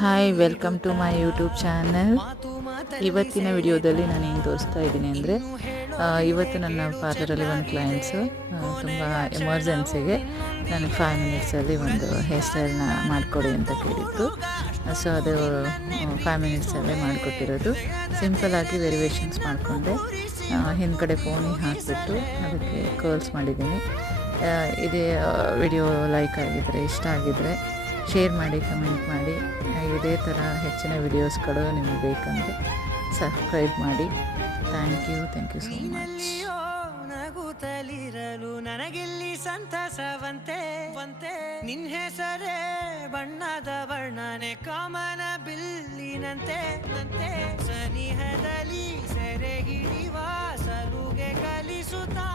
Hi, welcome to my YouTube channel. ಇವತ್ತಿನ ವಿಡಿಯೋದಲ್ಲಿ ನಾನು ಏನು ತೋರಿಸ್ತಾ ಇದ್ದೀನಿ ಅಂದರೆ, ಇವತ್ತು ನನ್ನ ಪಾರ್ಲರಲ್ಲಿ ಒಂದು ಕ್ಲೈಂಟ್ಸು ತುಂಬ ಎಮರ್ಜೆನ್ಸಿಗೆ ನನಗೆ 5 ಮಿನಿಟ್ಸಲ್ಲಿ ಒಂದು ಹೇರ್ ಸ್ಟೈಲ್ನ ಮಾಡಿಕೊಡಿ ಅಂತ ಕೇಳಿತ್ತು. ಸೊ ಅದು 5 ಮಿನಿಟ್ಸಲ್ಲೇ ಮಾಡಿಕೊಟ್ಟಿರೋದು. ಸಿಂಪಲ್ಲಾಗಿ ವೆರಿವೇಷನ್ಸ್ ಮಾಡಿಕೊಂಡೆ. ಹಿಂದ್ಗಡೆ ಫೋನಿಗೆ ಹಾಕಿಬಿಟ್ಟು ಅದಕ್ಕೆ ಕರ್ಲ್ಸ್ ಮಾಡಿದ್ದೀನಿ. ಇದೇ ವಿಡಿಯೋ ಲೈಕ್ ಆಗಿದ್ದರೆ, ಇಷ್ಟ ಆಗಿದ್ದರೆ ಶೇರ್ ಮಾಡಿ, ಕಮೆಂಟ್ ಮಾಡಿ. ಇದೇ ಥರ ಹೆಚ್ಚಿನ ವಿಡಿಯೋಸ್ಗಳು ನಿಮಗೆ ಬೇಕಂದರೆ ಸಬ್ಸ್ಕ್ರೈಬ್ ಮಾಡಿ. Thank you so much. ನಗುತ್ತಲಿರಲು ನನಗಿಲ್ಲಿ ಸಂತಸವಂತೆ ನಿನ್ನ ಹೆಸರೇ ಬಣ್ಣದ ವರ್ಣನೆ ಕಾಮನ ಬಿಲ್ಲಿನಂತೆ ಸನಿಹದಲ್ಲಿ ಸೆರೆಗಿಡಿವ ಸಲುಗೆ ಕಲಿಸುತ್ತಾ